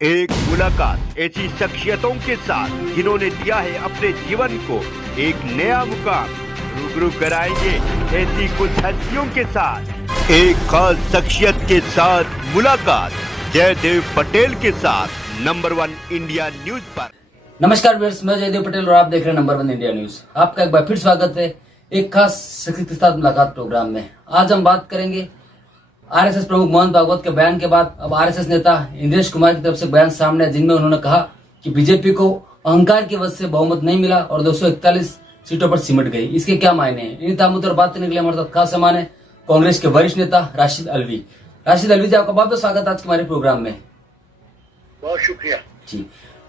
एक मुलाकात ऐसी शख्सियतों के साथ जिन्होंने दिया है अपने जीवन को एक नया मुकाम। रूबरू कराएंगे ऐसी कुछ हस्तियों के साथ एक खास शख्सियत के साथ मुलाकात जयदेव पटेल के साथ नंबर 1 इंडिया न्यूज पर। नमस्कार व्यूअर्स, मैं जयदेव पटेल और आप देख रहे हैं नंबर 1 इंडिया न्यूज। आपका एक बार फिर स्वागत है एक खास शख्सियत के साथ मुलाकात प्रोग्राम में। आज हम बात करेंगे आरएसएस प्रमुख मोहन भागवत के बयान के बाद अब आरएसएस नेता इंद्रेश कुमार की तरफ से बयान सामने आया, जिनमें उन्होंने कहा कि बीजेपी को अहंकार की वजह से बहुमत नहीं मिला और 241 सीटों पर सिमट गई। इसके क्या मायने हैं? इन तमाम मुद्दों पर बात करने के लिए हमारे साथ खास मेहमान है कांग्रेस के वरिष्ठ नेता राशिद अल्वी। राशिद अल्वी जी, आपका बहुत बहुत स्वागत आज के हमारे प्रोग्राम में। बहुत शुक्रिया जी।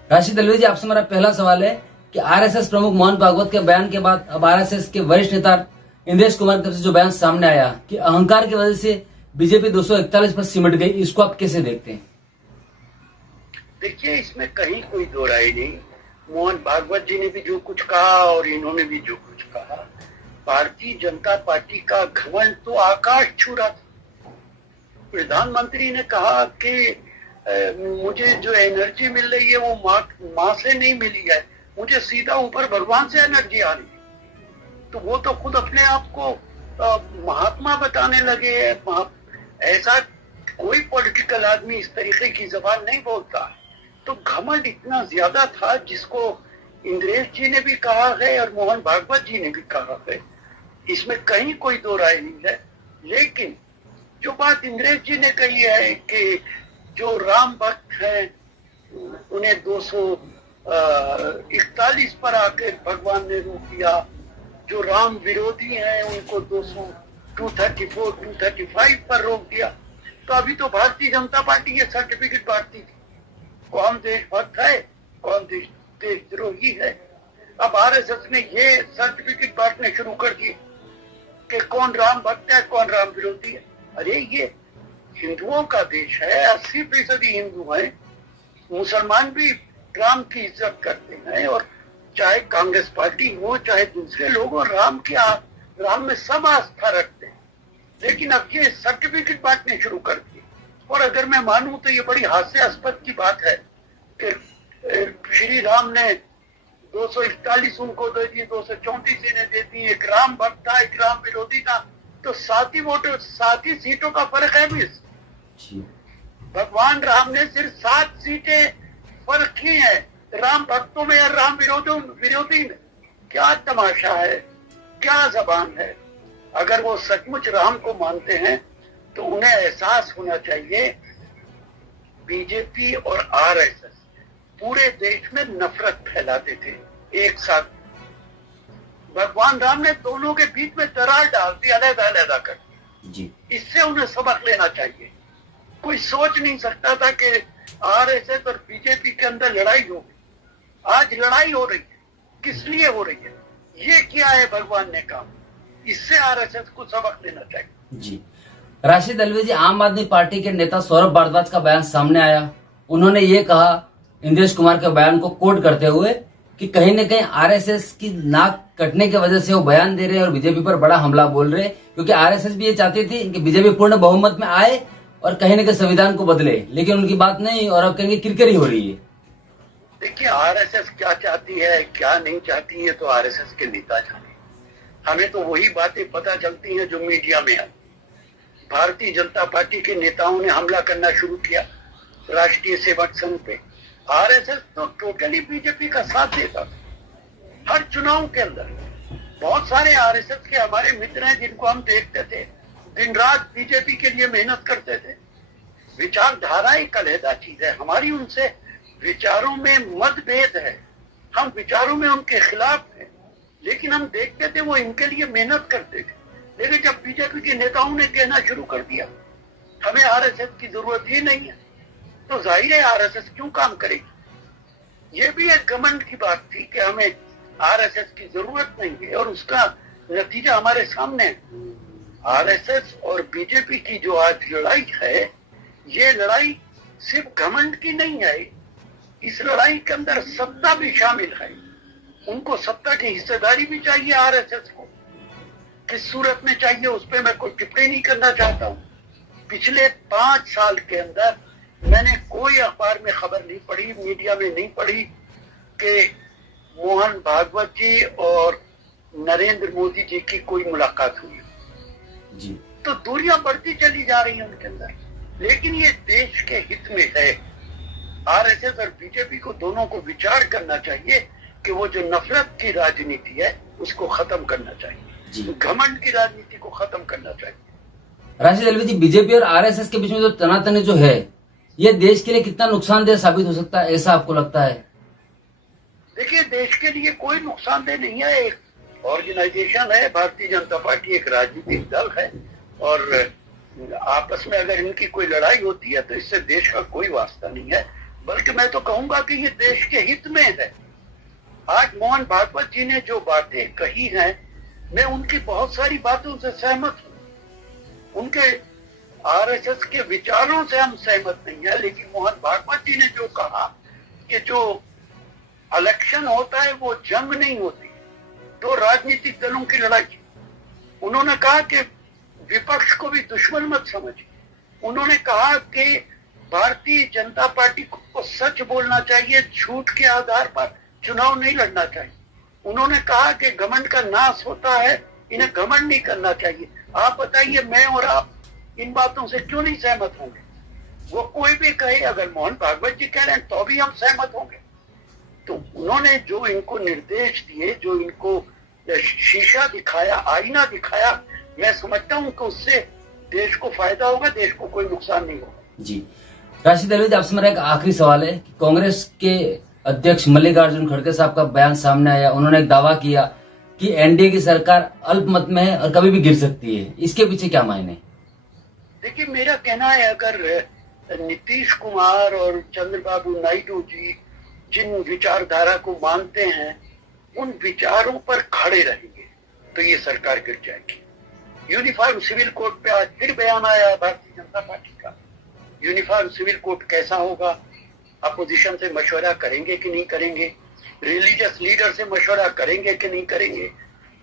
राशिद अल्वी जी, आपसे हमारा पहला सवाल है कि आरएसएस प्रमुख मोहन भागवत के बयान के बाद अब आरएसएस के वरिष्ठ नेता इंद्रेश कुमार की तरफ से जो बयान सामने आया कि अहंकार की वजह से बीजेपी 241 पर सिमट गई, इसको आप कैसे देखते हैं? देखिए, इसमें कहीं कोई दो राय नहीं। मोहन भागवत जी ने भी जो कुछ कहा और इन्होंने भी जो कुछ कहा, भारतीय जनता पार्टी का घमंड तो आकाश छू रहा था। प्रधानमंत्री ने कहा कि मुझे जो एनर्जी मिल रही है वो माँ से नहीं मिली है, मुझे सीधा ऊपर भगवान से एनर्जी आ रही है। तो वो तो खुद अपने आप को महात्मा बताने लगे। ऐसा कोई पॉलिटिकल आदमी इस तरीके की जबान नहीं बोलता। तो घमंड इतना ज्यादा था, जिसको इंद्रेश जी ने भी कहा है और मोहन भागवत जी ने भी कहा है, इसमें कहीं कोई दो राय नहीं है। लेकिन जो बात इंद्रेश जी ने कही है कि जो राम भक्त हैं उन्हें 241 पर आकर भगवान ने रोक दिया, जो राम विरोधी हैं उनको 234, 235 पर रोक दिया। तो अभी तो भारतीय जनता पार्टी ये सर्टिफिकेट बांटती थी, कौन देशभक्त है कौन देशद्रोही है। अब आरएसएस ने ये सर्टिफिकेट बांटने शुरू कर दिए कि कौन राम भक्त है कौन राम विरोधी है। अरे ये हिंदुओं का देश है, 80% हिंदू हैं, मुसलमान भी राम की इज्जत करते हैं, और चाहे कांग्रेस पार्टी हो चाहे दूसरे लोग हो, राम में सब आस्था रखते हैं। लेकिन अब ये सर्टिफिकेट बांटने शुरू कर दिए। और अगर मैं मानूं तो ये बड़ी हास्यास्पद की बात है कि श्री राम ने 241 उनको दे दिए, 234 इन्हें दे दी। एक राम भक्त था, एक राम विरोधी था, तो 7 ही सीटों का फर्क है। भी भगवान राम ने सिर्फ 7 सीटें फर्क की है राम भक्तों में या राम विरोधी में। क्या तमाशा है, क्या जबान है। अगर वो सचमुच राम को मानते हैं तो उन्हें एहसास होना चाहिए बीजेपी और आरएसएस पूरे देश में नफरत फैलाते थे एक साथ। भगवान राम ने दोनों के बीच में दरार डाल दी, अलग-अलग कर जी। इससे उन्हें सबक लेना चाहिए। कोई सोच नहीं सकता था कि आरएसएस और बीजेपी के अंदर लड़ाई होगी। आज लड़ाई हो रही है, किस लिए हो रही है? ये किया है भगवान ने काम, इससे आरएसएस को सबक लेना चाहिए जी। राशिद अल्वी जी, आम आदमी पार्टी के नेता सौरभ भारद्वाज का बयान सामने आया। उन्होंने ये कहा इंद्रेश कुमार के बयान को कोट करते हुए कि कहीं न कहीं आरएसएस की नाक कटने की वजह से वो बयान दे रहे हैं और बीजेपी पर बड़ा हमला बोल रहे हैं, क्योंकि आरएसएस भी ये चाहती थी कि बीजेपी पूर्ण बहुमत में आए और कहीं न कहीं संविधान को बदले, लेकिन उनकी बात नहीं और अब कहेंगे किरकिरी हो रही है। देखिए, आरएसएस क्या चाहती है क्या नहीं चाहती है तो आरएसएस के नेता जाने। हमें तो वही बातें पता चलती हैं जो मीडिया में आती। भारतीय जनता पार्टी के नेताओं ने हमला करना शुरू किया राष्ट्रीय सेवक संघ पे। आरएसएस तो टोटली बीजेपी का साथ देता था हर चुनाव के अंदर। बहुत सारे आरएसएस के हमारे मित्र हैं जिनको हम देखते थे, दिन रात बीजेपी के लिए मेहनत करते थे। विचारधारा एक अलहदा चीज है, हमारी उनसे विचारों में मतभेद है, हम विचारों में उनके खिलाफ हैं, लेकिन हम देखते थे वो इनके लिए मेहनत करते थे। लेकिन जब बीजेपी के नेताओं ने कहना शुरू कर दिया हमें आरएसएस की जरूरत ही नहीं है, तो जाहिर है आरएसएस क्यों काम करेगी। ये भी एक घमंड की बात थी कि हमें आरएसएस की जरूरत नहीं है, और उसका नतीजा हमारे सामने है। आरएसएस और बीजेपी की जो आज लड़ाई है, ये लड़ाई सिर्फ घमंड की नहीं है, इस लड़ाई के अंदर सत्ता भी शामिल है। उनको सत्ता की हिस्सेदारी भी चाहिए आरएसएस को। किस सूरत में चाहिए उस पर मैं कोई टिप्पणी नहीं करना चाहता हूँ। पिछले 5 साल के अंदर मैंने कोई अखबार में खबर नहीं पढ़ी, मीडिया में नहीं पढ़ी कि मोहन भागवत जी और नरेंद्र मोदी जी की कोई मुलाकात हुई जी। तो दूरियां बढ़ती चली जा रही हैं उनके अंदर। लेकिन ये देश के हित में है। आरएसएस और बीजेपी को दोनों को विचार करना चाहिए कि वो जो नफरत की राजनीति है उसको खत्म करना चाहिए, घमंड की राजनीति को खत्म करना चाहिए। राशिद अलवी जी, बीजेपी और आरएसएस के बीच में जो तनातनी जो है, ये देश के लिए कितना नुकसानदेह साबित हो सकता है, ऐसा आपको लगता है? देखिए, देश के लिए कोई नुकसानदेह नहीं है। एक ऑर्गेनाइजेशन है, भारतीय जनता पार्टी एक राजनीतिक दल है, और आपस में अगर इनकी कोई लड़ाई होती है तो इससे देश का कोई वास्ता नहीं है। बल्कि मैं तो कहूंगा कि ये देश के हित में है। आज मोहन भागवत जी ने जो बातें कही हैं, मैं उनकी बहुत सारी बातों से सहमत हूं। उनके आरएसएस के विचारों से हम सहमत नहीं है, लेकिन मोहन भागवत जी ने जो कहा कि जो इलेक्शन होता है वो जंग नहीं होती, तो राजनीतिक दलों की लड़ाई। उन्होंने कहा कि विपक्ष को भी दुश्मन मत समझिए। उन्होंने कहा कि भारतीय जनता पार्टी को सच बोलना चाहिए, झूठ के आधार पर चुनाव नहीं लड़ना चाहिए। उन्होंने कहा कि घमंड का नाश होता है, इन्हें घमंड नहीं करना चाहिए। आप बताइए, मैं और आप इन बातों से क्यों नहीं सहमत होंगे? वो कोई भी कहे, अगर मोहन भागवत जी कह रहे हैं तो भी हम सहमत होंगे। तो उन्होंने जो इनको निर्देश दिए, जो इनको शीशा दिखाया, आईना दिखाया, मैं समझता हूं कि उससे देश को फायदा होगा, देश को कोई नुकसान नहीं होगा। जी। राशिद अलवी, आपसे मेरा एक आखिरी सवाल है कि कांग्रेस के अध्यक्ष मल्लिकार्जुन खड़गे साहब का बयान सामने आया। उन्होंने एक दावा किया कि एनडीए की सरकार अल्पमत में है और कभी भी गिर सकती है। इसके पीछे क्या मायने? देखिए, मेरा कहना है, अगर नीतीश कुमार और चंद्रबाबू नायडू जी जिन विचारधारा को मानते हैं, उन विचारों पर खड़े रहेंगे तो ये सरकार गिर जाएगी। यूनिफॉर्म सिविल कोड पे आज फिर बयान आया भारतीय जनता पार्टी का। यूनिफॉर्म सिविल कोड कैसा होगा, अपोजिशन से मशवरा करेंगे कि नहीं करेंगे, रिलीजियस लीडर से मशवरा करेंगे कि नहीं करेंगे,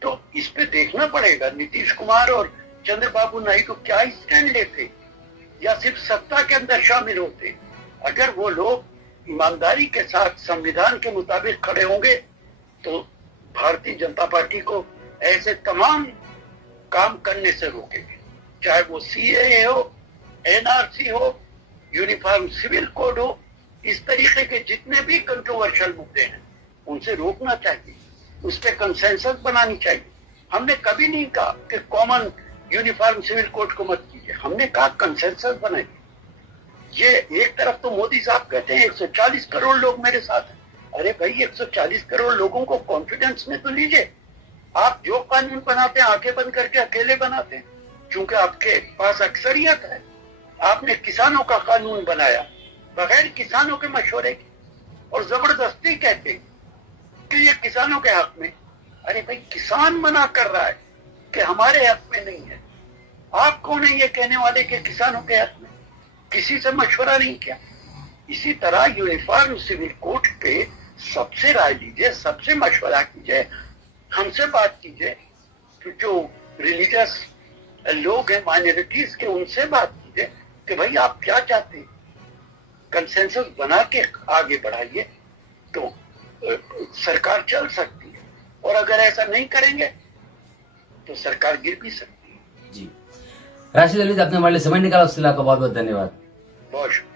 तो इस पे देखना पड़ेगा नीतीश कुमार और चंद्रबाबू नायडू क्या स्टैंड लेते, या सिर्फ सत्ता के अंदर शामिल होते। अगर वो लोग ईमानदारी के साथ संविधान के मुताबिक खड़े होंगे तो भारतीय जनता पार्टी को ऐसे तमाम काम करने से रोकेंगे, चाहे वो सीएए हो, एनआरसी हो, यूनिफॉर्म सिविल कोड हो। इस तरीके के जितने भी कंट्रोवर्शियल मुद्दे हैं उनसे रोकना चाहिए, उस पर कंसेंसस बनानी चाहिए। हमने कभी नहीं कहा कि कॉमन यूनिफॉर्म सिविल कोड को मत कीजिए, हमने कहा कंसेंसस बनाइए। ये एक तरफ तो मोदी साहब कहते हैं 140 करोड़ लोग मेरे साथ हैं। अरे भाई, 140 करोड़ लोगों को कॉन्फिडेंस में तो लीजिए। आप जो कानून बनाते हैं आंखें बंद करके अकेले बनाते हैं, क्योंकि आपके पास अक्सरियत है। आपने किसानों का कानून बनाया बगैर किसानों के मशवरे के, और जबरदस्ती कहते कि ये किसानों के हक में। अरे भाई, किसान मना कर रहा है कि हमारे हक में नहीं है। आप कौन है ये कहने वाले कि किसानों के हक में? किसी से मशवरा नहीं किया। इसी तरह यूनिफॉर्म सिविल कोड पे सबसे राय लीजिए, सबसे मशवरा कीजिए, हमसे बात कीजिए। तो जो रिलीजियस लोग हैं, माइनॉरिटीज के, उनसे बात कीजिए कि भाई आप क्या चाहते हैं। कंसेंसस बना के आगे बढ़ाइए तो सरकार चल सकती है, और अगर ऐसा नहीं करेंगे तो सरकार गिर भी सकती है। जी। राशिद अलवी, आपने हमारे लिए समय निकाला, उसके लिए आपका बहुत बहुत धन्यवाद। बहुत शुक्रिया।